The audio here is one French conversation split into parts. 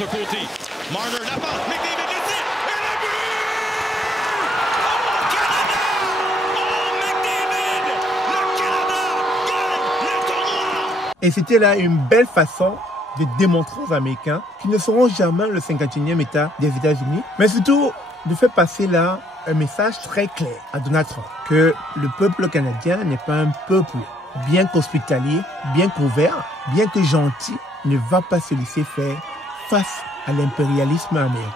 de côté. Marner, la passe, McDavid, le tir, et le but! Oh, Canada! Oh, McDavid! Le Canada gagne le tournoi! Et c'était là une belle façon de démontrer aux Américains qu'ils ne seront jamais le 51e État des États-Unis, mais surtout de faire passer là un message très clair à Donald Trump, que le peuple canadien n'est pas un peuple bien qu'hospitalier, bien qu'ouvert, bien que gentil, ne va pas se laisser faire face à l'impérialisme américain.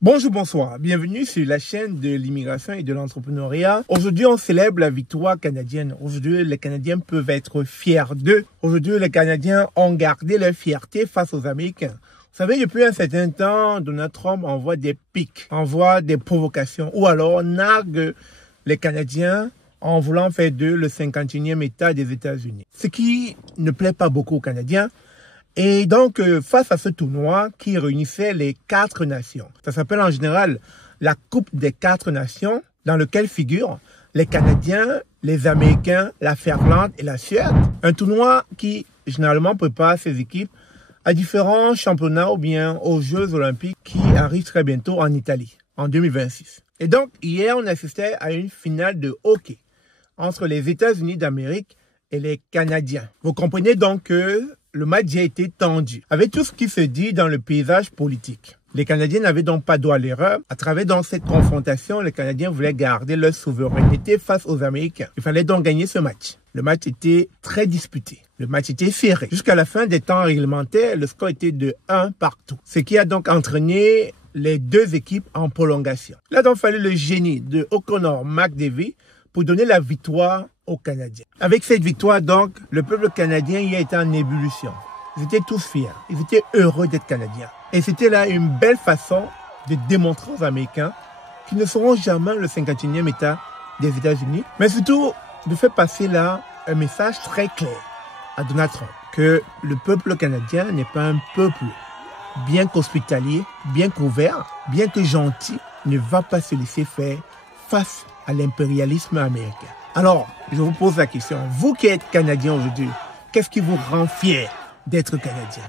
Bonjour, bonsoir. Bienvenue sur la chaîne de l'immigration et de l'entrepreneuriat. Aujourd'hui, on célèbre la victoire canadienne. Aujourd'hui, les Canadiens peuvent être fiers d'eux. Aujourd'hui, les Canadiens ont gardé leur fierté face aux Américains. Vous savez, depuis un certain temps, Donald Trump envoie des pics, envoie des provocations ou alors nargue les Canadiens en voulant faire d'eux le 51e État des États-Unis. Ce qui ne plaît pas beaucoup aux Canadiens. Et donc, face à ce tournoi qui réunissait les 4 nations, ça s'appelle en général la Coupe des 4 nations, dans lequel figurent les Canadiens, les Américains, la Finlande et la Suède. Un tournoi qui, généralement, prépare ses équipes à différents championnats ou bien aux Jeux Olympiques qui arrivent très bientôt en Italie, en 2026. Et donc, hier, on assistait à une finale de hockey entre les États-Unis d'Amérique et les Canadiens. Vous comprenez donc que le match a été tendu, avec tout ce qui se dit dans le paysage politique. Les Canadiens n'avaient donc pas droit à l'erreur. À travers donc cette confrontation, les Canadiens voulaient garder leur souveraineté face aux Américains. Il fallait donc gagner ce match. Le match était très disputé. Le match était serré. Jusqu'à la fin des temps réglementaires, le score était de 1 partout. Ce qui a donc entraîné les deux équipes en prolongation. Là, donc, il fallait le génie de O'Connor McDavid pour donner la victoire aux Canadiens. Avec cette victoire, donc, le peuple canadien y a été en ébullition. Ils étaient tous fiers. Ils étaient heureux d'être Canadiens. Et c'était là une belle façon de démontrer aux Américains qu'ils ne seront jamais le 51e État des États-Unis, mais surtout de faire passer là un message très clair à Donald Trump, que le peuple canadien n'est pas un peuple bien qu'hospitalier, bien qu'ouvert, bien que gentil, ne va pas se laisser faire face à l'impérialisme américain. Alors, je vous pose la question, vous qui êtes Canadien aujourd'hui, qu'est-ce qui vous rend fier d'être Canadien?